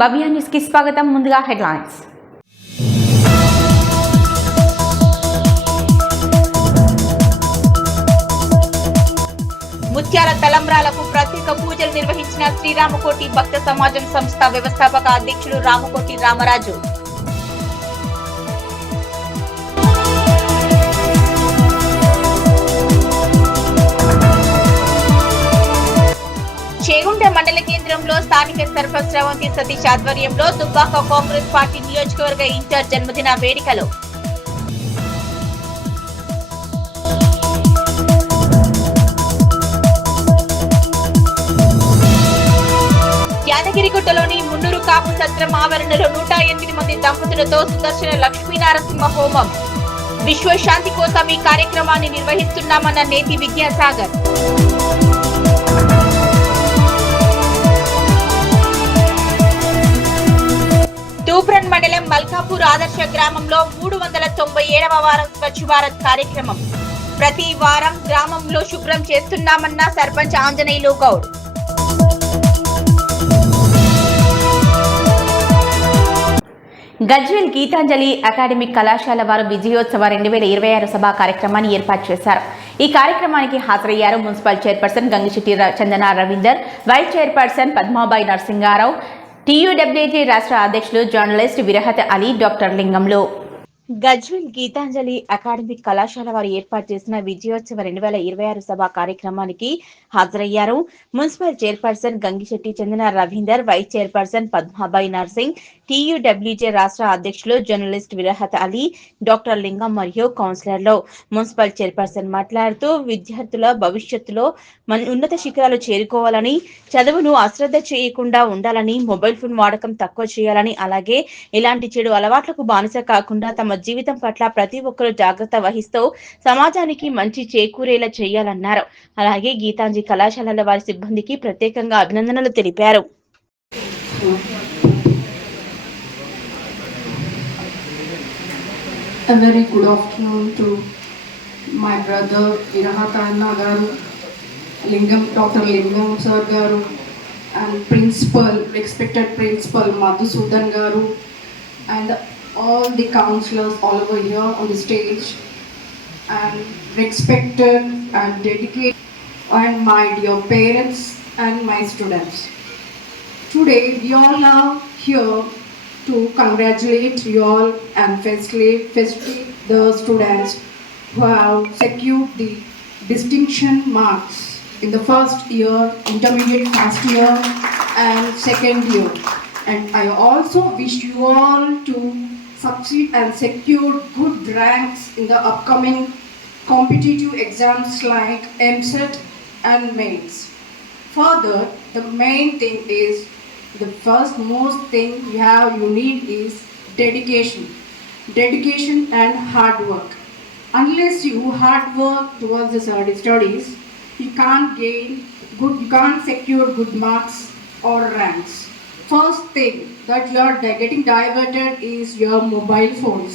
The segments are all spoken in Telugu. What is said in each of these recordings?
భవ్య న్యూస్ కి స్వాగతం. ముందుగా హెడ్లైన్స్. ముత్యాల తలంబ్రాలకు ప్రత్యేక పూజలు నిర్వహించిన శ్రీరామకోటి భక్త సమాజం సంస్థ వ్యవస్థాపక అధ్యక్షుడు రామకోటి రామరాజు. చేగుంట మండల కేంద్రంలో స్థానిక సర్పంచ్ శ్రవంతి సతీష్ ఆధ్వర్యంలో దుబ్బాక కాంగ్రెస్ పార్టీ నియోజకవర్గ ఇన్ఛార్జ్ జన్మదిన వేడుకలు. యాదగిరిగుట్టలోని మున్నూరు కాపు సత్రం ఆవరణలో 108 మంది దంపతులతో సుదర్శన లక్ష్మీ నరసింహ హోమం. విశ్వశాంతి కోసం ఈ కార్యక్రమాన్ని నిర్వహిస్తున్నామన్న నేతి విద్యాసాగర్. తూప్రన్ మండలం మల్కాపూర్ ఆదర్శ గ్రామంలో 397వ వారం స్వచ్ఛ భారత్ కార్యక్రమం. ప్రతి వారం గ్రామంలో శుభ్రం చేస్తున్నామన్న సర్పంచ్ ఆంజనేయులు గౌడ్. గజ్వేల్ గీతాంజలి అకాడమిక్ కళాశాల వారు విజయోత్సవ 2026 సభా కార్యక్రమాన్ని ఏర్పాటు చేశారు. ఈ కార్యక్రమానికి హాజరయ్యారు municipal chairperson Gangishetti Chandana Ravinder, vice chairperson Padmabai Narasingarao, TUWG రాష్ట్ర అధ్యక్షులు జర్నలిస్ట్ విరహత్ అలీ, డాక్టర్ లింగంలో. గజ్వేల్ గీతాంజలి అకాడమిక్ కళాశాల వారు ఏర్పాటు చేసిన విజయోత్సవ 2026 సభ కార్యక్రమానికి హాజరయ్యారు municipal chairperson Gangishetti Chandana Ravinder, vice chairperson Padmabai Narsing, TUWG రాష్ట్ర అధ్యక్షులు జర్నలిస్ట్ విరహత్ అలీ, డాక్టర్ లింగం మరియు కౌన్సిలర్లు. మున్సిపల్ చైర్పర్సన్ మాట్లాడుతూ విద్యార్థుల భవిష్యత్తులో ఉన్నత శిఖరాలు చేరుకోవాలని, చదువును అశ్రద్ధ చేయకుండా ఉండాలని, మొబైల్ ఫోన్ వాడకం తక్కువ చేయాలని, అలాగే ఇలాంటి చెడు అలవాట్లకు బానిస కాకుండా తమ జీవితం పట్ల ప్రతి ఒక్కరూ జాగ్రత్త వహిస్తూ సమాజానికి మంచి చేకూరేలా చేయాలన్నారు. అలాగే గీతాంజలి కళాశాలల వారి సిబ్బందికి ప్రత్యేకంగా అభినందనలు తెలిపారు. A very good afternoon to my brother Virahat Anna garu, Dr. Lingam sir garu, and principal, respected principal Madhusudan garu, and all the counselors all over here on the stage, and respected and dedicated, and my dear parents and my students. Today we all are here to congratulate you all and festivate the students who have secured the distinction marks in the first year, intermediate first year and second year. And I also wish you all to succeed and secure good ranks in the upcoming competitive exams like EAMCET and mains. Further, the main thing is, the first most thing you need is dedication and hard work. Unless you hard work towards the studies, you can't secure good marks or ranks. First thing that you are getting diverted is your mobile phones.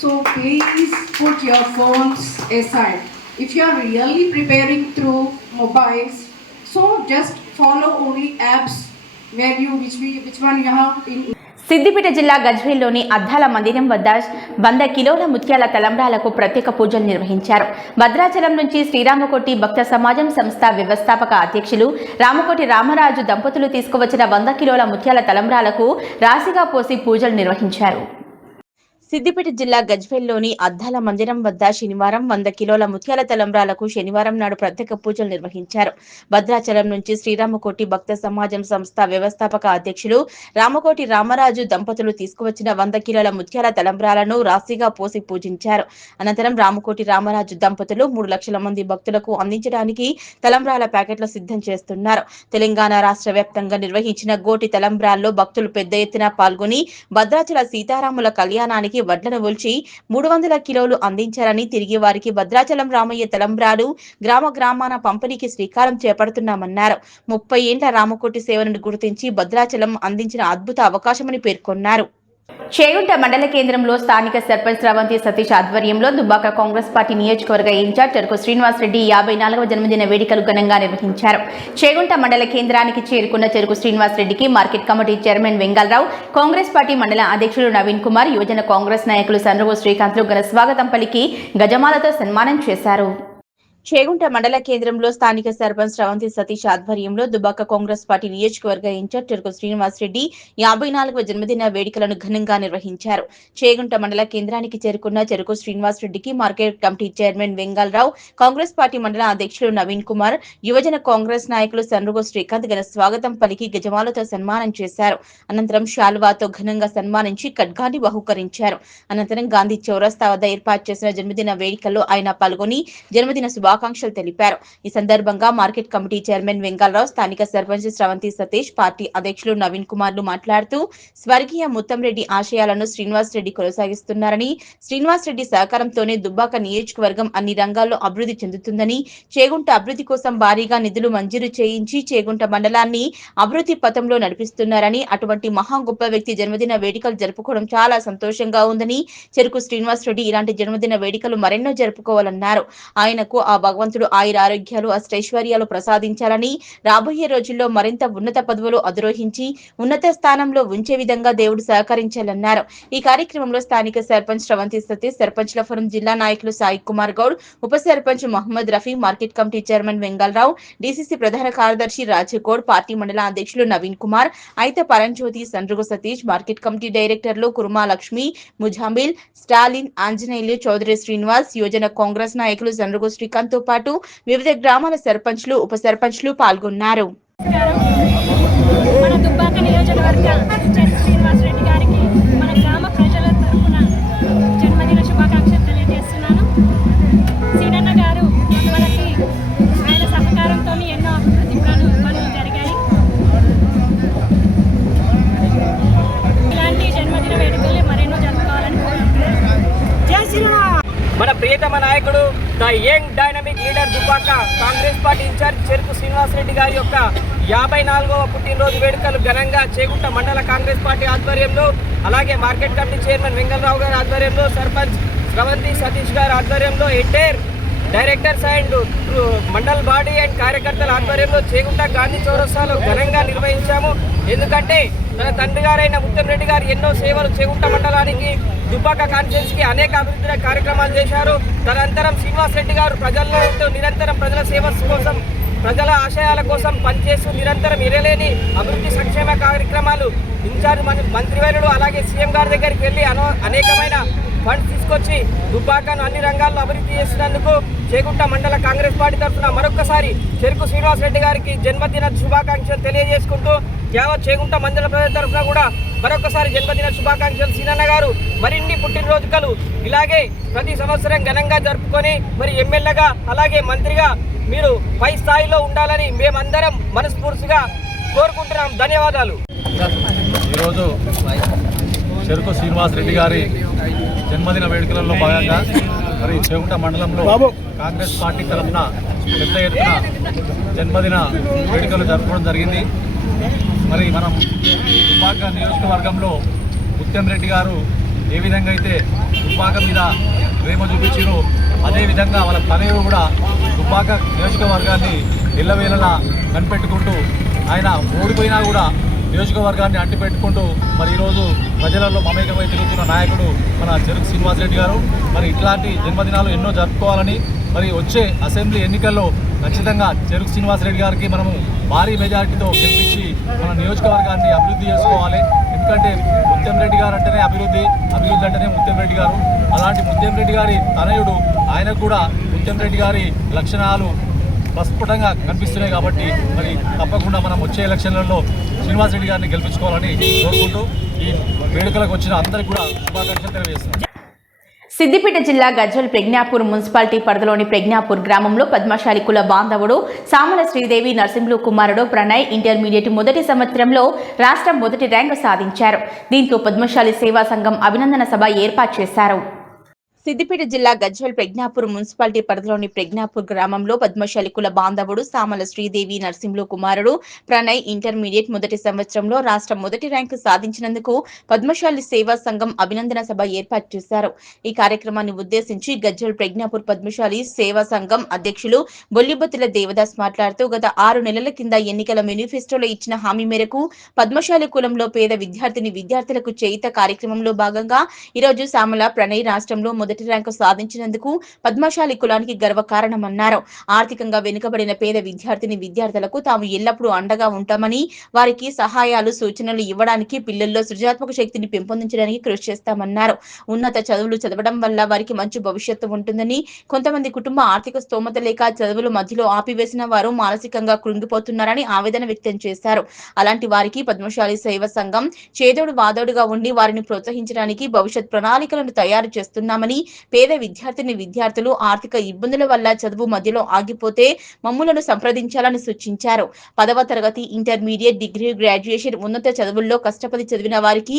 So please put your phones aside. If you are really preparing through mobiles, so just follow only apps where which one you have in. Siddipet జిల్లా గజ్వేల్లోని అద్దాల మందిరం వద్ద 100 కిలోల ముత్యాల తలంబ్రాలకు ప్రత్యేక పూజలు నిర్వహించారు. భద్రాచలం నుంచి శ్రీరామకోటి భక్త సమాజం సంస్థ వ్యవస్థాపక అధ్యక్షులు రామకోటి రామరాజు దంపతులు తీసుకువచ్చిన 100 కిలోల ముత్యాల తలంబ్రాలకు రాశిగా పోసి పూజలు నిర్వహించారు. సిద్దిపేట జిల్లా గజ్వేల్లోని అద్దాల మందిరం వద్ద శనివారం 100 కిలోల ముత్యాల తలంబ్రాలకు శనివారం నాడు ప్రత్యేక పూజలు నిర్వహించారు. భద్రాచలం నుంచి శ్రీరామకోటి భక్త సమాజం సంస్థ వ్యవస్థాపక అధ్యక్షులు రామకోటి రామరాజు దంపతులు తీసుకువచ్చిన 100 కిలోల ముత్యాల తలంబ్రాలను రాశిగా పోసి పూజించారు. అనంతరం రామకోటి రామరాజు దంపతులు 3 లక్షల మంది భక్తులకు అందించడానికి తలంబ్రాల ప్యాకెట్లు సిద్ధం చేస్తున్నారు. తెలంగాణ రాష్ట్ర వ్యాప్తంగా నిర్వహించిన గోటి తలంబ్రాల్లో భక్తులు పెద్ద ఎత్తున పాల్గొని భద్రాచల సీతారాముల కళ్యాణానికి వడ్లను ఒల్చి 300 కిలోలు అందించారని, తిరిగి వారికి భద్రాచలం రామయ్య తలంబ్రాలు గ్రామాన పంపిణీకి శ్రీకారం చేపడుతున్నామన్నారు. 30 ఏండ్ల రామకోటి సేవలను గుర్తించి భద్రాచలం అందించిన అద్భుత అవకాశమని పేర్కొన్నారు. చేగుంట మండల కేంద్రంలో స్థానిక సర్పంచ్ స్రవంతి సతీష్ ఆధ్వర్యంలో దుబ్బాక కాంగ్రెస్ పార్టీ నియోజకవర్గ ఇన్ఛార్జ్ చెరుకు శ్రీనివాసరెడ్డి 54వ జన్మదిన వేడుకలు ఘనంగా నిర్వహించారు. చేగుంట మండల కేంద్రానికి చేరుకున్న చెరుకు శ్రీనివాసరెడ్డికి market committee chairman Vengalarao, Congress party మండల అధ్యక్షులు నవీన్ కుమార్, యువజన కాంగ్రెస్ నాయకులు సన్రుగు శ్రీకాంత్లు ఘన స్వాగతం పలికి గజమాలతో సన్మానం చేశారు. చేగుంట మండల కేంద్రంలో స్థానిక సర్పంచ్ స్రవంతి సతీష్ ఆధ్వర్యంలో దుబ్బాక కాంగ్రెస్ పార్టీ నియోజకవర్గ ఇన్ఛార్జ్ చెరుకు శ్రీనివాసరెడ్డి 54వ జన్మదిన వేడుకలను ఘనంగా నిర్వహించారు. చేగుంట మండల కేంద్రానికి చేరుకున్న చెరుకు శ్రీనివాసరెడ్డికి market committee chairman Vengalarao, Congress party మండల అధ్యక్షులు నవీన్ కుమార్, యువజన కాంగ్రెస్ నాయకులు సన్రుగు శ్రీకాంత్ ఘన స్వాగతం పలికి గజమాలతో సన్మానం చేశారు. అనంతరం శాలువాతో ఘనంగా సన్మానించి ఖడ్గాన్ని బహుకరించారు. అనంతరం గాంధీ చౌరస్తా వద్ద ఏర్పాటు చేసిన జన్మదిన వేడుకల్లో ఆయన పాల్గొని జన్మదిన శుభాకాంక్షలు తెలిపారు. ఈ సందర్భంగా మార్కెట్ కమిటీ చైర్మన్ వెంగళరావు, స్థానిక సర్పంచ్ స్రవంతి సతీష్, పార్టీ అధ్యక్షులు నవీన్ కుమార్లు మాట్లాడుతూ స్వర్గీయ ముత్తంరెడ్డి ఆశయాలను శ్రీనివాసరెడ్డి కొనసాగిస్తున్నారని, శ్రీనివాసరెడ్డి సహకారంతోనే దుబ్బాక నియోజకవర్గం అన్ని రంగాల్లో అభివృద్ధి చెందుతుందని, చేగుంట అభివృద్ధి కోసం భారీగా నిధులు మంజూరు చేయించి చేగుంట మండలాన్ని అభివృద్ధి పథంలో నడిపిస్తున్నారని, అటువంటి మహా గొప్ప వ్యక్తి జన్మదిన వేడుకలు జరుపుకోవడం చాలా సంతోషంగా ఉందని, చెరుకు శ్రీనివాసరెడ్డి ఇలాంటి జన్మదిన వేడుకలు మరెన్నో జరుపుకోవాలన్నారు. ఆయనకు ఆ భగవంతుడు ఆయురారోగ్యాలు, అష్టైశ్వర్యాలు ప్రసాదించాలని, రాబోయే రోజుల్లో మరింత ఉన్నత పదవులు అధిరోహించి ఉన్నత స్థానంలో ఉంచే విధంగా దేవుడు సహకరించాలన్నారు. ఈ కార్యక్రమంలో స్థానిక సర్పంచ్ స్రవంతి సతీష్, సర్పంచ్ల ఫోరం జిల్లా నాయకులు సాయి కుమార్ గౌడ్, ఉప sarpanch Mohammad Rafi, market committee chairman Vengalarao, DCC ప్రధాన కార్యదర్శి రాజగౌడ్, పార్టీ మండల అధ్యక్షులు నవీన్ కుమార్, అయిత పరంజ్యోతి, సన్రుగు సతీష్, మార్కెట్ కమిటీ డైరెక్టర్లు కుర్మా లక్ష్మి, ముజామిల్, స్టాలిన్, ఆంజనేయులు, చౌదరి శ్రీనివాస్, యువజన కాంగ్రెస్ నాయకులు సన్రుగు శ్రీకాంత్ తో పాటు వివిధ గ్రామాల సర్పంచ్లు, ఉప సర్పంచ్లు పాల్గొన్నారు. మన దుబ్బాక నియోజకవర్గ చెరుకు శ్రీనివాసరెడ్డి గారికి మన గ్రామ ప్రజల తరఫున జన్మదిన శుభాకాంక్షలు తెలియజేస్తున్నాను. సీనన్న గారు మనకి ఆయన సహకారంతో ఎన్నో అభివృద్ధి పనులు జరిగాయి. ఇలాంటి జన్మదిన వేడుకలు మరెన్నో జరుపుకోవాలని కోరుకుంటున్నాను. జై శ్రీరామ్. మన ప్రియతమ నాయకుడు, the young dynamic leader Dubbaka Congress party incharge Cheruku Srinivasareddy గారి యొక్క 54వ పుట్టినరోజు వేడుకలు ఘనంగా చేగుంట మండల కాంగ్రెస్ పార్టీ ఆధ్వర్యంలో, అలాగే మార్కెట్ కమిటీ చైర్మన్ వెంగళరావు గారి ఆధ్వర్యంలో, సర్పంచ్ స్రవంతి సతీష్ గారి ఆధ్వర్యంలో, entire directors and mandal body and కార్యకర్తల ఆధ్వర్యంలో చేగుంట గాంధీ చౌరస్తాలో ఘనంగా నిర్వహించాము. ఎందుకంటే తన తండ్రి గారైన ముత్తంరెడ్డి గారు ఎన్నో సేవలు చేగుంట మండలానికి, దుబ్బాక కాన్స్టిట్యున్సీకి అనేక అభివృద్ధి కార్యక్రమాలు చేశారు. తదనంతరం శ్రీనివాసరెడ్డి గారు ప్రజల్లో నిరంతరం ప్రజల సేవ కోసం, ప్రజల ఆశయాల కోసం పనిచేస్తూ నిరంతరం ఎరలేని అభివృద్ధి సంక్షేమ కార్యక్రమాలు ఇన్ఛార్జ్ మంత్రివర్యులు అలాగే సీఎం గారి దగ్గరికి వెళ్ళి అనేకమైన ఫండ్స్ తీసుకొచ్చి దుబ్బాకను అన్ని రంగాల్లో అభివృద్ధి చేసినందుకు చేగుంట మండల కాంగ్రెస్ పార్టీ తరఫున మరొకసారి చెరుకు శ్రీనివాసరెడ్డి గారికి జన్మదిన శుభాకాంక్షలు తెలియజేసుకుంటూ, యావత్ చేగుంట మండల ప్రజల తరఫున కూడా మరొకసారి జన్మదిన శుభాకాంక్షలు. సీనన్న గారు మరిన్ని పుట్టినరోజులు ఇలాగే ప్రతి సంవత్సరం ఘనంగా జరుపుకొని మరి ఎమ్మెల్యేగా అలాగే మంత్రిగా మీరు పై స్థాయిలో ఉండాలని మేమందరం మనస్ఫూర్తిగా కోరుకుంటున్నాం. ధన్యవాదాలు. ఈరోజు చెరుకు శ్రీనివాసరెడ్డి గారి జన్మదిన వేడుకలలో భాగంగా మరి చేగుంట మండలంలో కాంగ్రెస్ పార్టీ తరఫున పెద్ద ఎత్తున జన్మదిన వేడుకలు జరుపుకోవడం జరిగింది. మరి మనం దుబ్బాక నియోజకవర్గంలో ముత్తంరెడ్డి గారు ఏ విధంగా అయితే దుబ్బాక మీద ప్రేమ చూపించారో అదేవిధంగా వాళ్ళ తనయుడు కూడా దుబ్బాక నియోజకవర్గాన్ని ఎల్లవేళలా కనిపెట్టుకుంటూ ఆయన ఓడిపోయినా కూడా నియోజకవర్గాన్ని అంటిపెట్టుకుంటూ మరి ఈరోజు ప్రజలలో మమేకమై తిరుగుతున్న నాయకుడు మన చెరుకు శ్రీనివాసరెడ్డి గారు. మరి ఇట్లాంటి జన్మదినాలు ఎన్నో జరుపుకోవాలని, మరి వచ్చే అసెంబ్లీ ఎన్నికల్లో ఖచ్చితంగా చెరుకు శ్రీనివాసరెడ్డి గారికి మనము భారీ మెజారిటీతో గెలిపించి మన నియోజకవర్గాన్ని అభివృద్ధి చేసుకోవాలి. ఎందుకంటే ముత్తంరెడ్డి గారు అంటేనే అభివృద్ధి అంటేనే ముత్తంరెడ్డి గారు. అలాంటి ముత్తంరెడ్డి గారి తనయుడు, ఆయనకు కూడా ముత్తంరెడ్డి గారి లక్షణాలు ప్రస్ఫుటంగా కనిపిస్తున్నాయి. కాబట్టి మరి తప్పకుండా మనం వచ్చే ఎలక్షన్లలో శ్రీనివాసరెడ్డి గారిని గెలిపించుకోవాలని కోరుకుంటూ ఈ వేడుకలకు వచ్చిన అందరికీ కూడా శుభాకాంక్షలు తెలియజేస్తున్నాం. సిద్దిపేట జిల్లా గజ్వెల్ ప్రజ్ఞాపూర్ మున్సిపాలిటీ పరిధిలోని ప్రజ్ఞాపూర్ గ్రామంలో పద్మశాలి కుల బాంధవుడు సామల శ్రీదేవి నరసింహులు కుమారుడు ప్రణయ్ ఇంటర్మీడియట్ మొదటి సంవత్సరంలో రాష్ట్రం మొదటి ర్యాంకు సాధించారు. దీంతో పద్మశాలి సేవా సంఘం అభినందన సభ ఏర్పాటు చేశారు. సిద్దిపేట జిల్లా గజ్వేల్ ప్రజ్ఞాపూర్ మున్సిపాలిటీ పరిధిలోని ప్రజ్ఞాపూర్ గ్రామంలో పద్మశాలి కుల బాంధవుడు సామల శ్రీదేవి నరసింహులు కుమారుడు ప్రణయ్ ఇంటర్మీడియట్ మొదటి సంవత్సరంలో రాష్ట్ర మొదటి ర్యాంకు సాధించినందుకు పద్మశాలి సేవా సంఘం అభినందన సభ ఏర్పాటు చేశారు. ఈ కార్యక్రమాన్ని ఉద్దేశించి గజ్వేల్ ప్రజ్ఞాపూర్ పద్మశాలి సేవా సంఘం అధ్యక్షులు బొల్లిబొత్తుల దేవదాస్ మాట్లాడుతూ గత 6 నెలల కింద ఎన్నికల మేనిఫెస్టోలో ఇచ్చిన హామీ మేరకు పద్మశాలి కులంలో పేద విద్యార్థులకు చేయిత కార్యక్రమంలో భాగంగా ఈరోజు సామల ప్రణయ్ రాష్ట్రంలో మొదటి ర్యాంకు సాధించినందుకు పద్మశాలి కులానికి గర్వకారణమన్నారు. ఆర్థికంగా వెనుకబడిన పేద విద్యార్థులకు తాము ఎల్లప్పుడూ అండగా ఉంటామని, వారికి సహాయాలు సూచనలు ఇవ్వడానికి, పిల్లల్లో సృజనాత్మక శక్తిని పెంపొందించడానికి కృషి చేస్తామన్నారు. ఉన్నత చదువులు చదవడం వల్ల వారికి మంచి భవిష్యత్తు ఉంటుందని, కొంతమంది కుటుంబ ఆర్థిక స్తోమత లేక చదువులు మధ్యలో ఆపివేసిన వారు మానసికంగా కృంగిపోతున్నారని ఆవేదన వ్యక్తం చేశారు. అలాంటి వారికి పద్మశాలి సేవా సంఘం చేదోడు వాదోడుగా ఉండి వారిని ప్రోత్సహించడానికి భవిష్యత్ ప్రణాళికలను తయారు చేస్తున్నామని, పేద విద్యార్థులు ఆర్థిక ఇబ్బందుల వల్ల చదువు మధ్యలో ఆగిపోతే మమ్ములను సంప్రదించాలని సూచించారు. 10వ తరగతి, ఇంటర్మీడియట్, డిగ్రీ, గ్రాడ్యుయేషన్, ఉన్నత చదువుల్లో కష్టపడి చదివిన వారికి,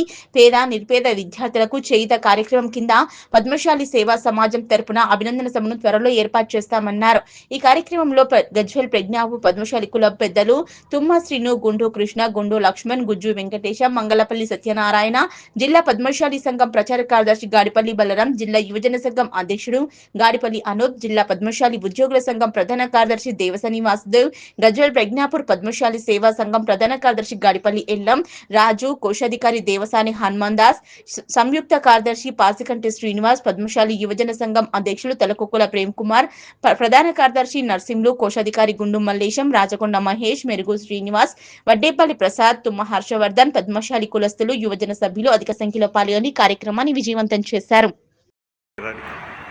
నిరుపేద విద్యార్థులకు చేయిత కార్యక్రమం కింద పద్మశాలి సేవా సమాజం తరపున అభినందన సభను త్వరలో ఏర్పాటు చేస్తామన్నారు. ఈ కార్యక్రమంలో గజ్వేల్ ప్రజ్ఞాపూర్ పద్మశాలి కుల పెద్దలు తుమ్మ శ్రీను, గుండు కృష్ణ, గుండు లక్ష్మణ్, గుజ్జు వెంకటేశ, మంగళపల్లి సత్యనారాయణ, జిల్లా పద్మశాలి సంఘం ప్రచార కార్యదర్శి గాడిపల్లి బలరాం, జిల్లా యువజన సంఘం అధ్యక్షుడు గాడిపల్లి అనూప్, జిల్లా పద్మశాలి ఉద్యోగుల సంఘం ప్రధాన కార్యదర్శి దేవసని వాసుదేవ్, గజ్వేల్ ప్రజ్ఞాపూర్ పద్మశాలి సేవా సంఘం ప్రధాన కార్యదర్శి గాడిపల్లి ఎల్లం రాజు, కోశాధికారి దేవసాని హనుమాన్ దాస్, సంయుక్త కార్యదర్శి పాసికంటి శ్రీనివాస్, పద్మశాలి యువజన సంఘం అధ్యక్షులు తలకొక్కుల ప్రేమ్ కుమార్, ప్రధాన కార్యదర్శి నర్సింహులు, కోశాధికారి గుండు మల్లేశం, రాజకొండ మహేష్, మెరుగు శ్రీనివాస్, వడ్డేపల్లి ప్రసాద్, తుమ్మ హర్షవర్ధన్, పద్మశాలి కులస్తులు, యువజన సభ్యులు అధిక సంఖ్యలో పాల్గొని కార్యక్రమాన్ని విజయవంతం చేశారు.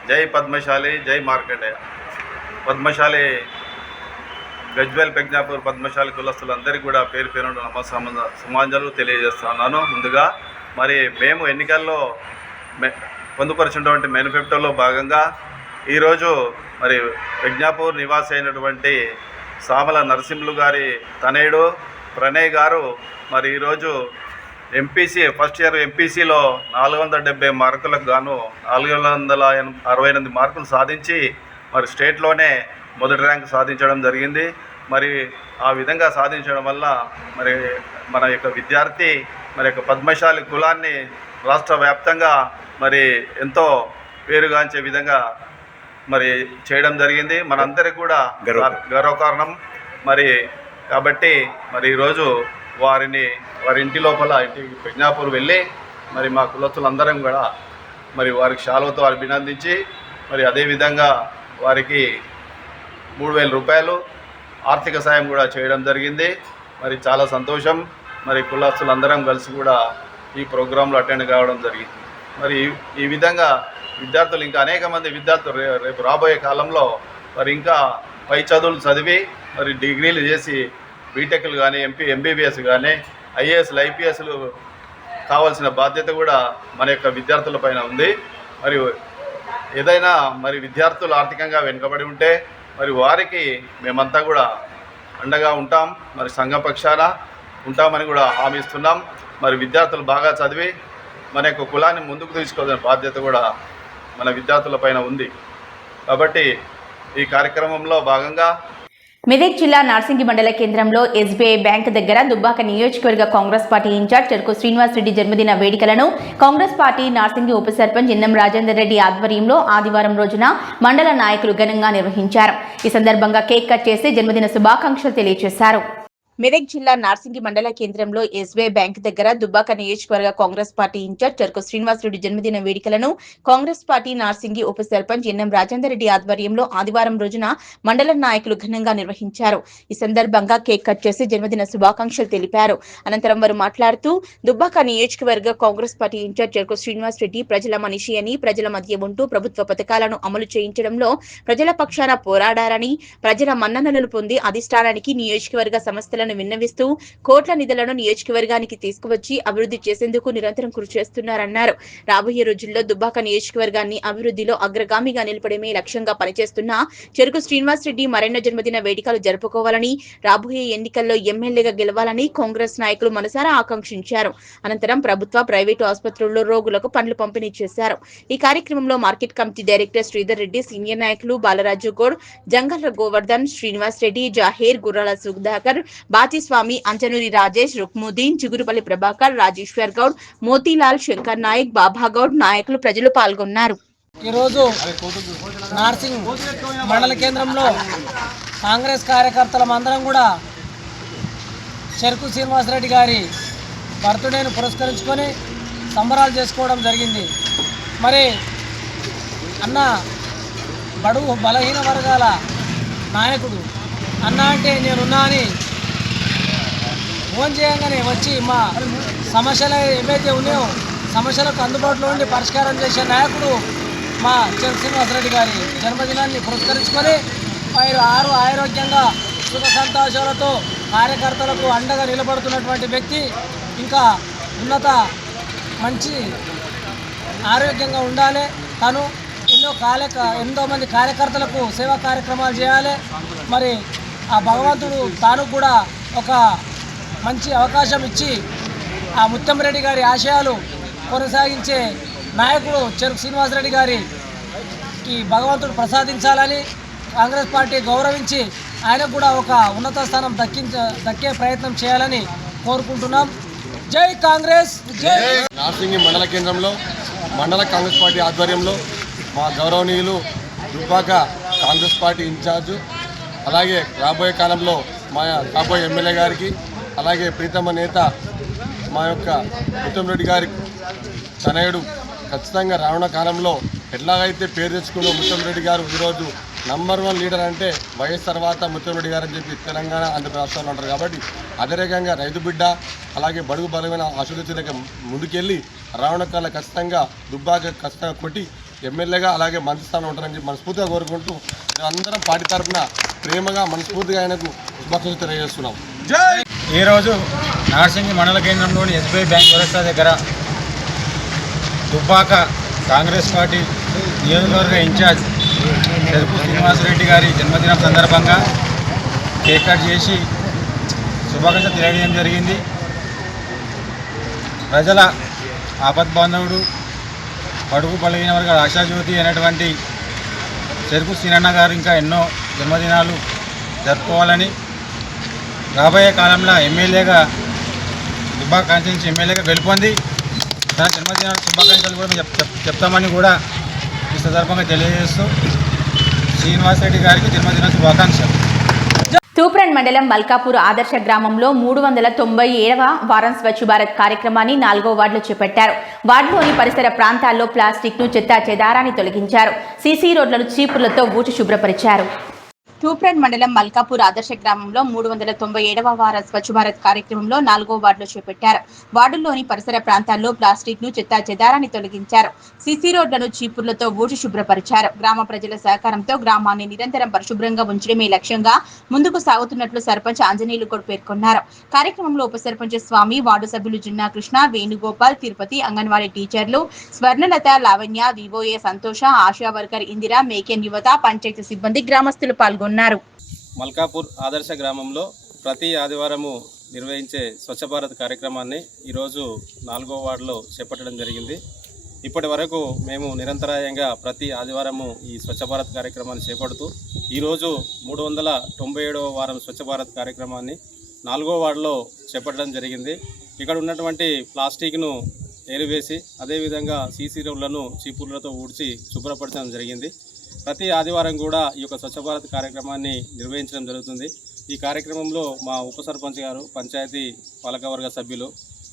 జై పద్మశాలి, జై మార్కండేయ. పద్మశాలి గజ్వేల్ ప్రజ్ఞాపూర్ పద్మశాలి కులస్తులందరికీ కూడా పేరు పేరున సమాజాలు తెలియజేస్తున్నాను. ముందుగా మరి మేము ఎన్నికల్లో పొందుపరిచినటువంటి మేనిఫెస్టోలో భాగంగా ఈరోజు మరి ప్రజ్ఞాపూర్ నివాసి అయినటువంటి సామల నరసింహులు గారి తనయుడు ప్రణయ్ గారు మరి ఈరోజు ఎంపీసీ ఫస్ట్ ఇయర్ ఎంపీసీలో 470 మార్కులకు గాను 468 మార్కులు సాధించి మరి స్టేట్లోనే మొదటి ర్యాంక్ సాధించడం జరిగింది. మరి ఆ విధంగా సాధించడం వల్ల మరి మన యొక్క విద్యార్థి మరి యొక్క పద్మశాలి కులాన్ని రాష్ట్ర వ్యాప్తంగా మరి ఎంతో పేరుగాంచే విధంగా మరి చేయడం జరిగింది. మనందరికీ కూడా గర్వకారణం. మరి కాబట్టి మరి ఈరోజు వారి ఇంటి లోపల ప్రజ్ఞాపూర్ వెళ్ళి మరి మా కులస్తులందరం కూడా మరి వారికి శాలువతో అభినందించి మరి అదేవిధంగా వారికి 3,000 రూపాయలు ఆర్థిక సాయం కూడా చేయడం జరిగింది. మరి చాలా సంతోషం. మరి కులస్తులందరం కలిసి కూడా ఈ ప్రోగ్రాంలో అటెండ్ కావడం జరిగింది. మరి ఈ విధంగా విద్యార్థులు ఇంకా అనేక మంది విద్యార్థులు రేపు రాబోయే కాలంలో మరి ఇంకా పై చదువులు చదివి మరి డిగ్రీలు చేసి బీటెక్లు కానీ ఎంబీబీఎస్ కానీ ఐఏఎస్లు ఐపీఎస్లు కావాల్సిన బాధ్యత కూడా మన యొక్క విద్యార్థుల పైన ఉంది. మరి ఏదైనా మరి విద్యార్థులు ఆర్థికంగా వెనుకబడి ఉంటే మరి వారికి మేమంతా కూడా అండగా ఉంటాం, మరి సంఘ పక్షాన ఉంటామని కూడా హామీ ఇస్తున్నాం. మరి విద్యార్థులు బాగా చదివి మన యొక్క కులాన్ని ముందుకు తీసుకోవాల్సిన బాధ్యత కూడా మన విద్యార్థుల పైన ఉంది. కాబట్టి ఈ కార్యక్రమంలో భాగంగా మెదక్ జిల్లా నార్సింగి మండల కేంద్రంలో ఎస్బీఐ బ్యాంక్ దగ్గర దుబ్బాక నియోజకవర్గ కాంగ్రెస్ పార్టీ ఇన్ఛార్జ్ చెరుకు శ్రీనివాస్ రెడ్డి జన్మదిన వేడుకలను కాంగ్రెస్ పార్టీ నార్సింగి ఉప సర్పంచ్ ఎన్ఎం రాజేందర్ రెడ్డి ఆధ్వర్యంలో ఆదివారం రోజున మండల నాయకులు ఘనంగా నిర్వహించారు. ఈ సందర్భంగా కేక్ కట్ చేసి జన్మదిన శుభాకాంక్షలు తెలియజేశారు. మెదక్ జిల్లా నార్సింగి మండల కేంద్రంలో ఎస్బీఐ బ్యాంక్ దగ్గర దుబ్బాక నియోజకవర్గ కాంగ్రెస్ పార్టీ ఇన్ఛార్జ్ చెరుకు శ్రీనివాస్ రెడ్డి జన్మదిన వేడుకలను కాంగ్రెస్ పార్టీ నార్సింగి ఉప సర్పంచ్ ఎన్ఎం రాజేందర్ రెడ్డి ఆధ్వర్యంలో ఆదివారం రోజున మండల నాయకులు ఘనంగా నిర్వహించారు. ఈ సందర్భంగా కేక్ కట్ చేసి జన్మదిన శుభాకాంక్షలు తెలిపారు. అనంతరం వారు మాట్లాడుతూ దుబ్బాక నియోజకవర్గ కాంగ్రెస్ పార్టీ ఇన్ఛార్జ్ చెరుకు శ్రీనివాస్ రెడ్డి ప్రజల మనిషి అని, ప్రజల మధ్య ఉంటూ ప్రభుత్వ పథకాలను అమలు చేయించడంలో ప్రజల పక్షాన పోరాడారని, ప్రజల మన్ననలను పొంది అధిష్టానానికి నియోజకవర్గ సంస్థలను సమస్యలను విన్నవిస్తూ కోట్ల నిధులను నియోజకవర్గానికి తీసుకువచ్చి అభివృద్ధి చేసేందుకు నిరంతరం కృషి చేస్తున్నారన్నారు. రాబోయే రోజుల్లో దుబ్బాక నియోజకవర్గాన్ని అభివృద్ధిలో అగ్రగామిగా నిలపడమే లక్ష్యంగా పనిచేస్తున్న చెరుకు శ్రీనివాస్ రెడ్డి మరెన్నో జన్మదిన వేడుకలు జరుపుకోవాలని, రాబోయే ఎన్నికల్లో ఎమ్మెల్యేగా గెలవాలని కాంగ్రెస్ నాయకులు మనసారా ఆకాంక్షించారు. అనంతరం ప్రభుత్వ, ప్రైవేటు ఆసుపత్రుల్లో రోగులకు పండ్లు పంపిణీ చేశారు. ఈ కార్యక్రమంలో market committee director Sridhar Reddy, senior నాయకులు బాలరాజు గౌడ్, జంగల్ గోవర్ధన్, శ్రీనివాస్ రెడ్డి, జాహీర్, గుర్రాల సుధాకర్, బాతిస్వామి, అంజనూరి రాజేష్, రుక్ముద్దీన్, చిగురుపల్లి ప్రభాకర్, రాజేశ్వర్ గౌడ్, మోతీలాల్, శంకర్ నాయక్, బాబా గౌడ్, నాయకులు, ప్రజలు పాల్గొన్నారు. ఈరోజు నార్సింగ్ మండల కేంద్రంలో కాంగ్రెస్ కార్యకర్తలం అందరం కూడా చెరుకు శ్రీనివాసరెడ్డి గారి బర్త్డేను పురస్కరించుకొని సంబరాలు చేసుకోవడం జరిగింది. మరి అన్న బడుగు బలహీన వర్గాల నాయకుడు, అన్న అంటే నేనున్నా అని ఫోన్ చేయగానే వచ్చి మా సమస్యలు ఏవైతే ఉన్నాయో సమస్యలకు అందుబాటులో ఉండి పరిష్కారం చేసే నాయకుడు మా చెరుకు శ్రీనివాసరెడ్డి గారి జన్మదినాన్ని పురస్కరించుకొని వారు ఆరోగ్యంగా సుఖ సంతోషాలతో కార్యకర్తలకు అండగా నిలబడుతున్నటువంటి వ్యక్తి. ఇంకా ఉన్నత మంచి ఆరోగ్యంగా ఉండాలి. తను ఎంతో మంది కార్యకర్తలకు సేవా కార్యక్రమాలు చేయాలి. మరి ఆ భగవంతుడు తాను కూడా ఒక మంచి అవకాశం ఇచ్చి ఆ ముత్తంరెడ్డి గారి ఆశయాలు కొనసాగించే నాయకుడు చెరుకు శ్రీనివాసరెడ్డి గారికి భగవంతుడు ప్రసాదించాలని కాంగ్రెస్ పార్టీ గౌరవించి ఆయనకు కూడా ఒక ఉన్నత స్థానం దక్కే ప్రయత్నం చేయాలని కోరుకుంటున్నాం. జై కాంగ్రెస్. జై. నార్సింగి మండల కేంద్రంలో మండల కాంగ్రెస్ పార్టీ ఆధ్వర్యంలో మా గౌరవనీయులు దుబ్బాక కాంగ్రెస్ పార్టీ ఇన్ఛార్జు, అలాగే రాబోయే కాలంలో మా రాబోయే ఎమ్మెల్యే గారికి, అలాగే ప్రీతమ నేత మా యొక్క ముత్తంరెడ్డి గారి తనయుడు ఖచ్చితంగా రానున్న కాలంలో ఎట్లాగైతే పేరు తెచ్చుకున్న ముత్తంరెడ్డి గారు ఈరోజు నంబర్ 1 లీడర్ అంటే వైఎస్ తర్వాత ముత్తంరెడ్డి గారు అని చెప్పి తెలంగాణ, ఆంధ్రప్రదేశ్ రాష్ట్రాల్లో ఉంటారు. కాబట్టి అదే రకంగా రైతు బిడ్డ అలాగే బడుగు బలమైన ఆశీర్వదించలేక ముందుకెళ్ళి రానున్న కాలం ఖచ్చితంగా దుబ్బాక ఖచ్చితంగా కొట్టి ఎమ్మెల్యేగా అలాగే మంత్రి స్థానం ఉంటారని చెప్పి మనస్ఫూర్తిగా కోరుకుంటూ అందరం పార్టీ తరఫున ప్రేమగా మనస్ఫూర్తిగా ఆయనకు శుభాకాంక్షలు తెలియజేస్తున్నాం. ఈరోజు నార్సింగి మండల కేంద్రంలోని ఎస్బీఐ బ్యాంక్ వ్యవస్థ దగ్గర దుబ్బాక కాంగ్రెస్ పార్టీ నియోజకవర్గ ఇన్ఛార్జ్ చెరుకు శ్రీనివాసరెడ్డి గారి జన్మదినం సందర్భంగా కేక్ కట్ చేసి శుభాకాంక్షలు తెలియజేయడం జరిగింది. ప్రజల ఆపద్బాంధవుడు, బడుగు బలహీన వర్గాల ఆశాజ్యోతి అయినటువంటి చెరుకు శ్రీనన్న గారు ఇంకా ఎన్నో జన్మదినాలు జరుపుకోవాలని, రాబోయే కాలంలో ఎమ్మెల్యేగా దుబ్బాక కాన్స్టిట్యున్సీ ఎమ్మెల్యేగా గెలుపొంది తన జన్మదిన శుభాకాంక్షలు కూడా చెప్తామని కూడా ఈ సందర్భంగా తెలియజేస్తూ శ్రీనివాసరెడ్డి గారికి జన్మదిన శుభాకాంక్షలు. తూప్రన్ మండలం మల్కాపూర్ ఆదర్శ గ్రామంలో 397వ వారం స్వచ్ఛ భారత్ కార్యక్రమాన్ని 4వ వార్డులో చేపట్టారు. వార్డులోని పరిసర ప్రాంతాల్లో ప్లాస్టిక్ ను చెత్తా చెదారాన్ని తొలగించారు. సీసీ రోడ్లను చీపుర్లతో ఊడ్చి శుభ్రపరిచారు. తూప్రన్ మండలం మల్కాపూర్ ఆదర్శ గ్రామంలో 397వ వార స్వచ్ఛ భారత్ కార్యక్రమంలో 4వ వార్డులో చేపట్టారు. వార్డుల్లోని పరిసర ప్రాంతాల్లో ప్లాస్టిక్ ను చెత్తా చెదారాన్ని తొలగించారు. సీసీ రోడ్లను చీపుర్లతో ఊడ్చి శుభ్రపరిచారు. గ్రామ ప్రజల సహకారంతో గ్రామాన్ని నిరంతరం పరిశుభ్రంగా ఉంచడమే లక్ష్యంగా ముందుకు సాగుతున్నట్లు సర్పంచ్ ఆంజనేయులు గౌడ్ పేర్కొన్నారు. కార్యక్రమంలో ఉప సర్పంచ్ స్వామి, వార్డు సభ్యులు జిన్నా కృష్ణ, వేణుగోపాల్, తిరుపతి, అంగన్వాడీ టీచర్లు స్వర్ణలత, లావణ్య, వివోఏ సంతోష, ఆశా వర్కర్ ఇందిర, మేకేన్ యువత, పంచాయతీ సిబ్బంది, గ్రామస్తులు పాల్గొన్నారు. మల్కాపూర్ ఆదర్శ గ్రామంలో ప్రతి ఆదివారము నిర్వహించే స్వచ్ఛ భారత్ కార్యక్రమాన్ని ఈరోజు 4వ వార్డులో చేపట్టడం జరిగింది. ఇప్పటి వరకు మేము నిరంతరాయంగా ప్రతి ఆదివారము ఈ స్వచ్ఛ భారత్ కార్యక్రమాన్ని చేపడుతూ ఈరోజు 397వ వారం స్వచ్ఛ భారత్ కార్యక్రమాన్ని 4వ వార్డులో చేపట్టడం జరిగింది. ఇక్కడ ఉన్నటువంటి ప్లాస్టిక్ను ఏరివేసి అదేవిధంగా సీసీ రోడ్లను చీపుర్లతో ఊడ్చి శుభ్రపరచడం జరిగింది. ప్రతి ఆదివారం కూడా ఈ యొక్క స్వచ్ఛ భారత్ కార్యక్రమాన్ని నిర్వహించడం జరుగుతుంది. ఈ కార్యక్రమంలో మా ఉప సర్పంచ్ గారు, పంచాయతీ పాలకవర్గ సభ్యులు,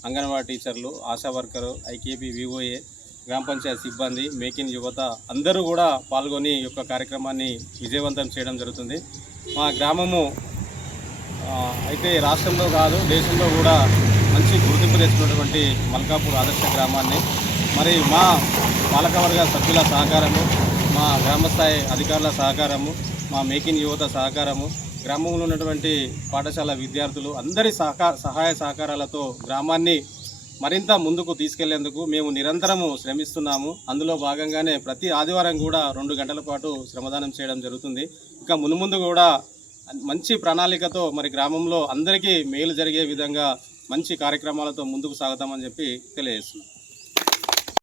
అంగన్వాడీ టీచర్లు, ఆశా వర్కరు, ఐకేపీ, వివోఏ, గ్రామ పంచాయతీ సిబ్బంది, మేకిన్ యువత అందరూ కూడా పాల్గొని ఈ యొక్క కార్యక్రమాన్ని విజయవంతం చేయడం జరుగుతుంది. మా గ్రామము అయితే రాష్ట్రంలో కాదు దేశంలో కూడా మంచి గుర్తింపు తెచ్చుకున్నటువంటి మల్కాపూర్ ఆదర్శ గ్రామాన్ని మరి మా పాలకవర్గ సభ్యుల సహకారము, మా గ్రామస్థాయి అధికారుల సహకారము, మా మేకిన్ యువత సహకారము, గ్రామంలో ఉన్నటువంటి పాఠశాల విద్యార్థులు అందరి సహాయ సహకారాలతో గ్రామాన్ని మరింత ముందుకు తీసుకెళ్లేందుకు మేము నిరంతరము శ్రమిస్తున్నాము. అందులో భాగంగానే ప్రతి ఆదివారం కూడా 2 గంటల పాటు శ్రమదానం చేయడం జరుగుతుంది. ఇంకా మున్ముందు కూడా మంచి ప్రణాళికతో మరి గ్రామంలో అందరికీ మేలు జరిగే విధంగా మంచి కార్యక్రమాలతో ముందుకు సాగుతామని చెప్పి తెలియజేస్తున్నాం.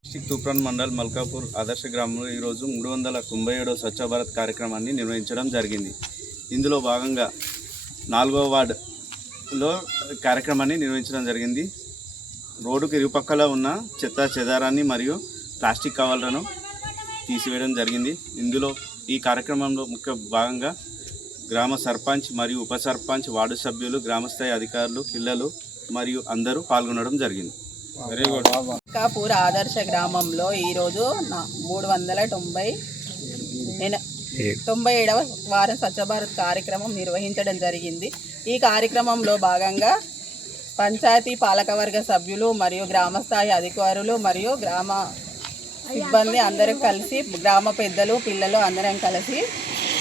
డిస్ట్రిక్ట్ తూప్రాన్ మండల్ మల్కాపూర్ ఆదర్శ గ్రామంలో ఈరోజు 397వ స్వచ్ఛ భారత్ కార్యక్రమాన్ని నిర్వహించడం జరిగింది. ఇందులో భాగంగా 4వ వార్డులో కార్యక్రమాన్ని నిర్వహించడం జరిగింది. రోడ్డుకు ఇరుపక్కల ఉన్న చెత్త చెదారాన్ని మరియు ప్లాస్టిక్ కవర్లను తీసివేయడం జరిగింది. ఇందులో ఈ కార్యక్రమంలో ముఖ్య భాగంగా గ్రామ సర్పంచ్ మరియు ఉప సర్పంచ్, వార్డు సభ్యులు, గ్రామస్థాయి అధికారులు, పిల్లలు మరియు అందరూ పాల్గొనడం జరిగింది. Very good. మల్కాపూర్ ఆదర్శ గ్రామంలో ఈరోజు 397వ వారం స్వచ్ఛ భారత్ కార్యక్రమం నిర్వహించడం జరిగింది. ఈ కార్యక్రమంలో భాగంగా పంచాయతీ పాలకవర్గ సభ్యులు మరియు గ్రామస్థాయి అధికారులు మరియు గ్రామ సిబ్బంది అందరం కలిసి, గ్రామ పెద్దలు, పిల్లలు అందరం కలిసి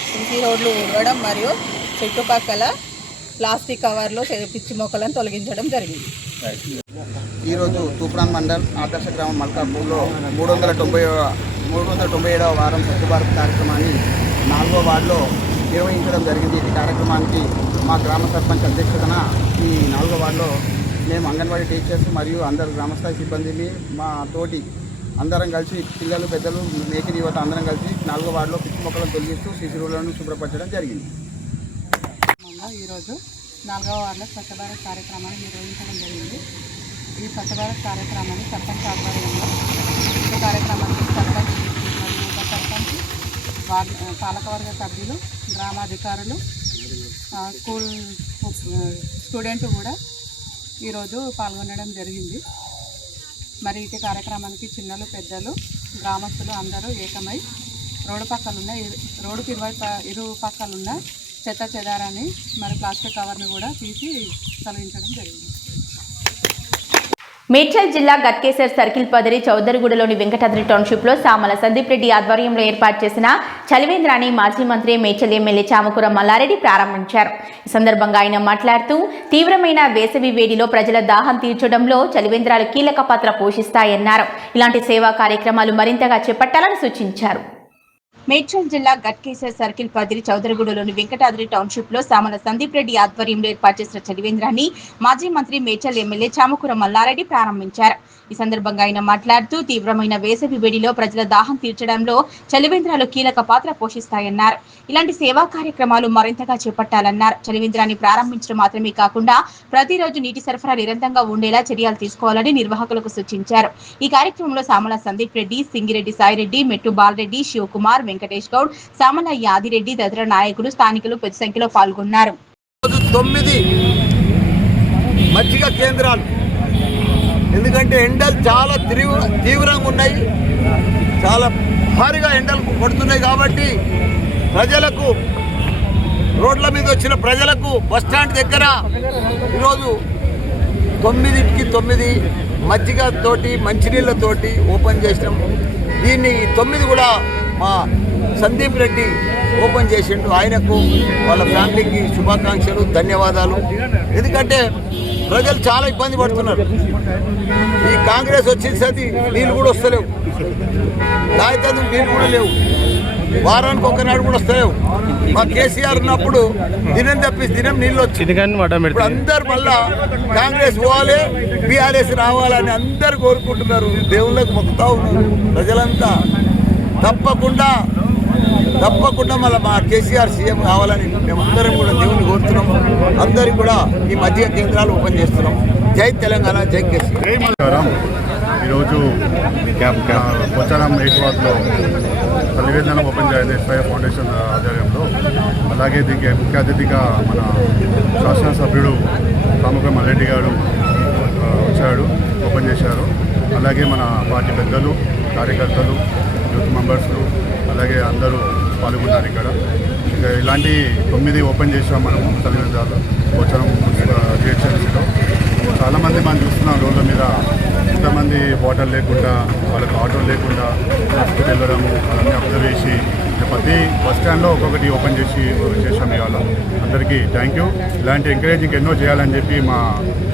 సిసి రోడ్లు ఊడవడం మరియు చుట్టుపక్కల ప్లాస్టిక్ కవర్లు, పిచ్చి మొక్కలను తొలగించడం జరిగింది. ఈరోజు తూప్రాన్ మండల్ ఆదర్శ గ్రామం మల్కాపూర్లో 397వ వారం స్వచ్ఛ భారత్ కార్యక్రమాన్ని 4వ వార్డులో నిర్వహించడం జరిగింది. ఈ కార్యక్రమానికి మా గ్రామ సర్పంచ్ అధ్యక్షతన ఈ 4వ వార్డులో మేము అంగన్వాడీ టీచర్స్ మరియు అందరు గ్రామస్థాయి సిబ్బందిని మా తోటి అందరం కలిసి, పిల్లలు, పెద్దలు, మేకిరి యువత అందరం కలిసి 4వ వార్డులో పిచ్చి మొక్కలను తొలగిస్తూ సీసీ రోడ్లను శుభ్రపరచడం జరిగింది. ఈరోజు 4వ వార్డులో స్వచ్ఛ భారత్ కార్యక్రమాన్ని నిర్వహించడం జరిగింది. ఈ స్వచ్ఛ భారత్ కార్యక్రమాన్ని సర్పంచ్ ఆధ్వర్యంలో ఈ కార్యక్రమానికి సర్పంచ్ మరియు ఉప సర్పంచ్, పాలకవర్గ సభ్యులు, గ్రామాధికారులు, స్కూల్ స్టూడెంట్ కూడా ఈరోజు పాల్గొనడం జరిగింది. మరి ఇటు కార్యక్రమానికి చిన్నలు, పెద్దలు, గ్రామస్తులు అందరూ ఏకమై రోడ్డుకి ఇరు పక్కలున్న చెత్త చెదారాన్ని మరి ప్లాస్టిక్ కవర్ని కూడా తీసి తొలగించడం జరిగింది. మేడ్చల్ జిల్లా గట్కేసర్ సర్కిల్ పదరి చౌదరిగూడలోని వెంకటాద్రి టౌన్షిప్లో సామల సందీప్ రెడ్డి ఆధ్వర్యంలో ఏర్పాటు చేసిన చలివేంద్రాన్ని మాజీ మంత్రి మేడ్చల్ ఎమ్మెల్యే చామకూర మల్లారెడ్డి ప్రారంభించారు. ఈ సందర్భంగా ఆయన మాట్లాడుతూ తీవ్రమైన వేసవి వేడిలో ప్రజల దాహం తీర్చడంలో చలివేంద్రాలు కీలక పాత్ర పోషిస్తాయన్నారు. ఇలాంటి సేవా కార్యక్రమాలు మరింతగా చేపట్టాలని సూచించారు. మేడ్చల్ జిల్లా గట్కేసర్ సర్కిల్ పదిరి చౌదరిగూడలోని వెంకటాద్రి టౌన్షిప్ లో సామల సందీప్ రెడ్డి ఆధ్వర్యంలో ఏర్పాటు చేసిన చలివేంద్రాన్ని మాజీ మంత్రి మేడ్చల్ ఎమ్మెల్యే చామకూర మల్లారెడ్డి ప్రారంభించారు. ఈ సందర్భంగా ఆయన మాట్లాడుతూ తీవ్రమైన వేసవి వేడిలో ప్రజల దాహం తీర్చడంలో చలివేంద్రాలు కీలక పాత్ర పోషిస్తాయన్నారు. ఇలాంటి సేవా కార్యక్రమాలు మరింతగా చేపట్టాలన్నారు. చలివేంద్రాన్ని ప్రారంభించడం మాత్రమే కాకుండా ప్రతిరోజు నీటి సరఫరా నిరంతరంగా ఉండేలా చర్యలు తీసుకోవాలని నిర్వాహకులకు సూచించారు. ఈ కార్యక్రమంలో సామల సందీప్ రెడ్డి, సింగిరెడ్డి సాయిరెడ్డి, మెట్టు బాలరెడ్డి, శివకుమార్, వెంకటేష్ గౌడ్, సామల యాదిరెడ్డి తదితర నాయకులు, స్థానికులు పెద్ద సంఖ్యలో పాల్గొన్నారు. 9 మజ్జిగ కేంద్రాలు, ఎందుకంటే ఎండలు చాలా తీవ్రంగా ఉన్నాయి, చాలా భారీగా ఎండలు కొడుతున్నాయి. కాబట్టి ప్రజలకు, రోడ్ల మీద వచ్చిన ప్రజలకు బస్టాండ్ దగ్గర ఈరోజు 9కి 9 మజ్జిగతోటి, మంచినీళ్ళతోటి ఓపెన్ చేసినాం. దీన్ని 9 కూడా మా సందీప్ రెడ్డి ఓపెన్ చేసిండు. ఆయనకు, వాళ్ళ ఫ్యామిలీకి శుభాకాంక్షలు, ధన్యవాదాలు. ఎందుకంటే ప్రజలు చాలా ఇబ్బంది పడుతున్నారు. ఈ కాంగ్రెస్ వచ్చేసరికి నీళ్ళు కూడా వస్తలేవు, దాయితందుకు నీళ్ళు కూడా లేవు, వారానికి ఒకనాడు కూడా వస్తలేవు. మా కేసీఆర్ ఉన్నప్పుడు దినం తప్పిస్తే దినం నీళ్ళు వచ్చింది. ఇప్పుడు అందరు మళ్ళా కాంగ్రెస్ పోవాలి, బీఆర్ఎస్ రావాలని అందరు కోరుకుంటున్నారు. దేవుళ్ళకు మొక్కుతా ఉన్నారు ప్రజలంతా. తప్పకుండా మళ్ళీ మా కేసీఆర్ సీఎం కావాలని మేమందరం కూడా దేవుని కోరుతున్నాం. అందరికి కూడా ఈ మధ్య కేంద్రాలు ఓపెన్ చేస్తున్నాం. జై తెలంగాణ, జై కేసీఆర్. ఈరోజు పోచారం 8 వార్డులో చలివేంద్రం ఓపెన్ చేయాలి ఎస్ఐ ఫౌండేషన్ ఆధ్వర్యంలో. అలాగే దీనికి ముఖ్య అతిథిగా మన శాసనసభ్యుడు చామకూర మల్లారెడ్డి గారు వచ్చాడు, ఓపెన్ చేశారు. అలాగే మన పార్టీ పెద్దలు, కార్యకర్తలు, యూత్ మెంబర్స్లు అలాగే అందరూ పాల్గొన్నారు. ఇక్కడ ఇంకా ఇలాంటి 9 ఓపెన్ చేసాం మనము చలివేంద్రాలు పోచారం జిహెచ్ఎంసీలో. చాలామంది మనం చూస్తున్నాం రోడ్ల మీద ఎంతమంది వాటర్ లేకుండా, వాళ్ళకి ఆటో లేకుండా వెళ్ళడము, అవన్నీ అబ్జర్వ్ చేసి ప్రతి బస్ స్టాండ్లో ఒక్కొక్కటి ఓపెన్ చేసాం ఇవాళ. అందరికీ థ్యాంక్ యూ. ఇలాంటి ఎంకరేజింగ్ ఎన్నో చేయాలని చెప్పి మా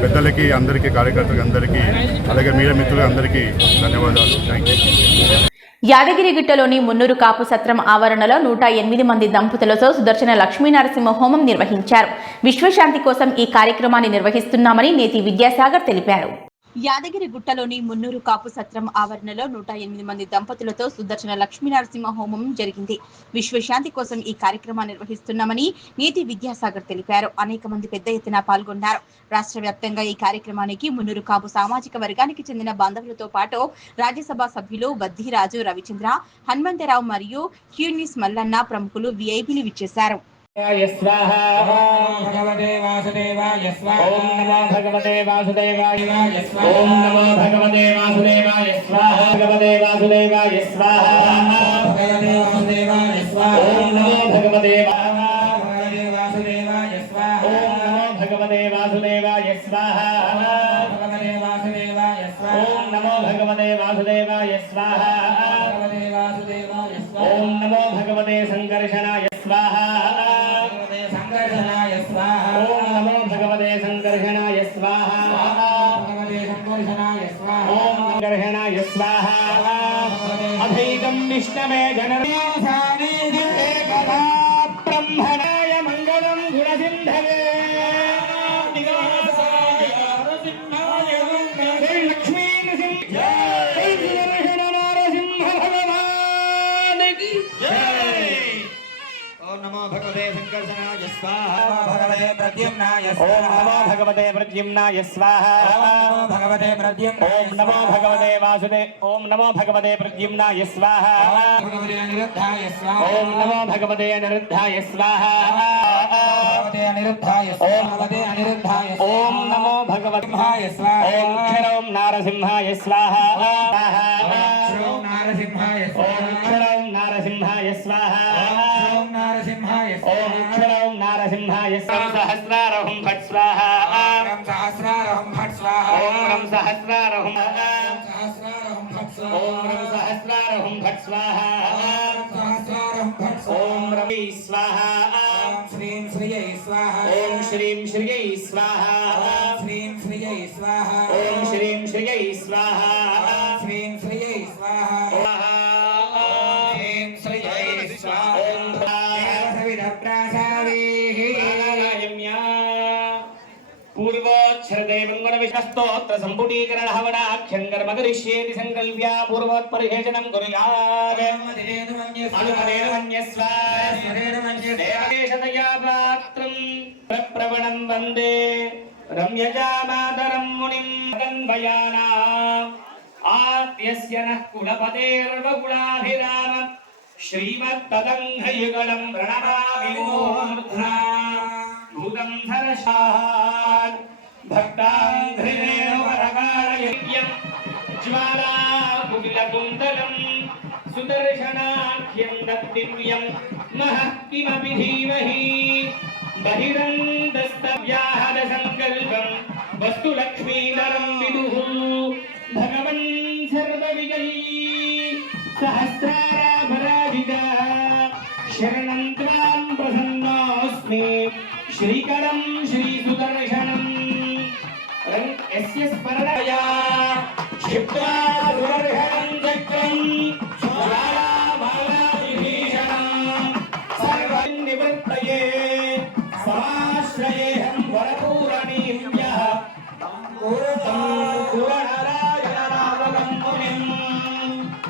పెద్దలకి, అందరికీ, కార్యకర్తలకి అందరికీ, అలాగే మీడియా మిత్రులు అందరికీ ధన్యవాదాలు. Thank you. యాదగిరిగుట్టలోని మున్నూరు కాపు సత్రం ఆవరణలో 108 మంది దంపతులతో సుదర్శన లక్ష్మీనరసింహ హోమం నిర్వహించారు. విశ్వశాంతి కోసం ఈ కార్యక్రమాన్ని నిర్వహిస్తున్నామని నేతి విద్యాసాగర్ తెలిపారు. యాదగిరిగుట్టలోని మున్నూరు కాపు సత్రం ఆవరణలో 108 మంది దంపతులతో సుదర్శన లక్ష్మీనరసింహ హోమం జరిగింది. విశ్వశాంతి కోసం ఈ కార్యక్రమాన్ని నిర్వహిస్తున్నామని నేతి విద్యాసాగర్ తెలిపారు. అనేక మంది పెద్ద ఎత్తున పాల్గొన్నారు. రాష్ట్ర వ్యాప్తంగా ఈ కార్యక్రమానికి మున్నూరు కాపు సామాజిక వర్గానికి చెందిన బాంధవులతో పాటు రాజ్యసభ సభ్యులు వద్దిరాజు రవిచంద్ర, హనుమంతరావు మరియు హ్యూనిస్ మల్లన్న ప్రముఖులు విఐపిలు విచ్చేశారు. భగవతే వాసుదేవాయ స్వాహా. ఓం నమో భగవతే వాసుదేవాయ స్వాహా. ఓం నమో భగవతే వాసుదేవాయ స్వాహా. భగవతే వాసుదేవాయ స్వాహా. భగవతే వాసుదేవాయ స్వాహా. ఓం నమో భగవతే వాసుదేవాయ స్వాహా. ఓం నమో భగవతే వాసుదేవాయ స్వాహా. భగవతే వాసుదేవాయ స్వాహా. ఓం నమో భగవతే వాసుదేవాయ స్వాహా. భగవతే వాసుదేవాయ స్వాహా. ఓం నమో భగవతే సంకర్షణాయ స్వాహా. సంకర్షణాయ స్వాహా. ఓం నమో భగవతే సంకర్షణాయ స్వాహా. భగవతే సంకర్షణాయ స్వాహా. ఓం సంకర్షణాయ స్వాహా. అధైకం విష్ణవే గణనాథానే ఏకదా బ్రహ్మణాయ మంగళం గుణసింధవే నివాసాయ నరసింహాయ మంగళం లక్ష్మీ నరసింహ జై సుదర్శన నరసింహ భగవానికి జై. ఓం నమో భగవతే సంకర్షణాయ స్వాహా. భగవతే ప్రద్యుమ్నాయ స్వాహా. ఓం నమో భగవతే ప్రద్యుమ్నాయ స్వాహా. ఓం నమో భగవతే ప్రద్యుమ్నాయ. ఓం నమో భగవతే వాసుదే. ఓం నమో భగవతే ప్రద్యుమ్నాయ స్వాహా. భగవతే అనిరుద్ధాయ స్వాహా. ఓం నమో భగవతే అనిరుద్ధాయ స్వాహా. భగవతే అనిరుద్ధాయ స్వాహా. భగవతే అనిరుద్ధాయ. ఓం నమో భగవతే స్వాహా. ఓం క్షరం నారసింహాయ స్వాహా. క్షరం నారసింహాయ స్వాహా. ఓం క్షరం నారసింహాయ స్వాహా. ఓం క్షరం నారసింహాయ సహస్రారహం ఫట్ స్వాహా. సహస్రారహం ఫట్ స్వాహా. ఓం సహస్రారహం ఓం సహస్రారహం ఫట్ స్వాహా. ఓం రవి స్వాహా. శ్రీం శ్రియై స్వాహా. ఓం శ్రీం శ్రియై స్వాహా. శ్రీం శ్రియై స్వాహా. ఓం శ్రీం శ్రియై స్వాహా. శ్రీం శ్రియై స్వాహా. శ్రీం శ్రియై స్వాహా. పూర్వోచ్ఛ్రదేవంగుణ విష్ణస్తోత్ర సంపుటీకరణ హవనాఖ్యం కర్మ కరిష్యేతి సంకల్ప్య పూర్వోత్పరిహేషణం కుర్యాత్ అనుమదేన మన్యస్వ దేవదేశతయా పాత్రం ప్రప్రవణం వందే రమ్యజామాతరం మునిం గన్వయానా ఆత్యస్య నః కులపతేర్వకులాభిరామ శ్రీమత్తదంఘయుగళం ప్రణమామి మూర్ధ్నా భూతం ధరశాత్ భక్తాంఘ్రిణేన వరకాలయజ్ఞం జ్వాలాకుటిలకుంతలం సుదర్శనాఖ్యం దత్తివ్యం మహః కిమపి ధీమహి బహిరంతస్తవ్యాహద సంకల్పం వస్తు లక్ష్మీధరం విదుః భగవన్ సర్వవిజయీ సహస్రారాభరాజిత శరణం త్వాం ప్రసన్నోస్మి శ్రీకరం శ్రీ సుదర్శనం యస్య స్మరణయా క్షిప్రా సుదర్శనం చక్రం జ్వాలామాలావిభీషణం సర్వం నివృత్తయే సమాశ్రయేహం వరపూరణీభ్యః పూరణరాజనామకం మునిం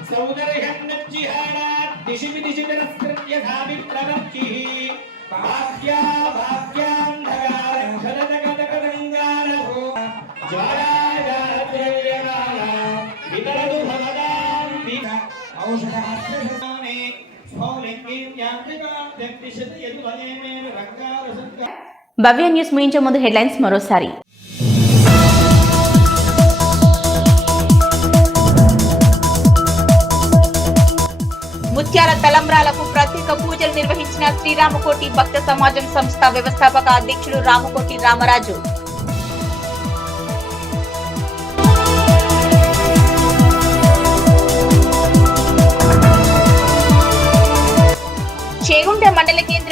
సౌదర్శన్నజ్జిహానాత్ దిశి విదిశి తిరస్కృత్య ధామి ప్రవర్తిః భాగ్యా భాగ్యాంధకారక్షరజగదగదంగార జ్వాలాజాద్రవ్యమాన వితరదు భవదాం ఔషధహస్యసమానే స్ఫౌలింగీం యాంత్రికాం దగ్దిశతి యద్వదేమేన రంగారసంగా. భవ్య న్యూస్ ముగించే ముందు హెడ్లైన్స్ మరోసారి. ముత్యాల తలంబ్రాలకు ప్రత్యేక పూజలు నిర్వహించిన శ్రీరామకోటి భక్త సమాజం సంస్థ వ్యవస్థాపక అధ్యక్షులు రామకోటి రామరాజు.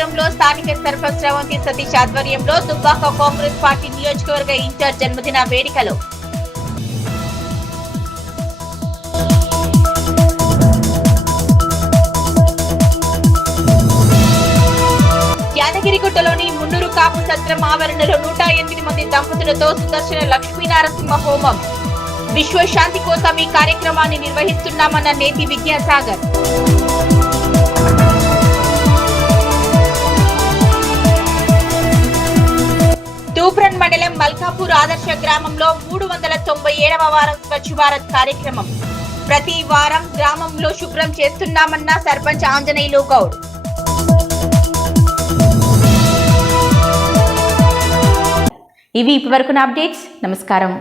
భద్రాచలంలో స్థానిక సర్పంచ్ శ్రవంతి సతీష్ ఆధ్వర్యంలో దుబ్బాక కాంగ్రెస్ పార్టీ నియోజకవర్గ ఇన్ఛార్జ్ జన్మదిన వేడుకలు. యాదగిరిగుట్టలోని మున్నూరు కాపు సత్రం ఆవరణలో 108 మంది దంపతులతో సుదర్శన లక్ష్మీనారసింహ హోమం. విశ్వశాంతి కోసం ఈ కార్యక్రమాన్ని నిర్వహిస్తున్నామన్న నేతి విద్యాసాగర్. తూప్రన్ మండలం మల్కాపూర్ ఆదర్శ గ్రామంలో 397వ వారం స్వచ్ఛ భారత్ కార్యక్రమం. ప్రతి వారం గ్రామంలో శుభ్రం చేస్తున్నామన్న సర్పంచ్ ఆంజనేయులు గౌడ్. ఇవి ఇప్పటివరకున్న అప్డేట్స్. నమస్కారం.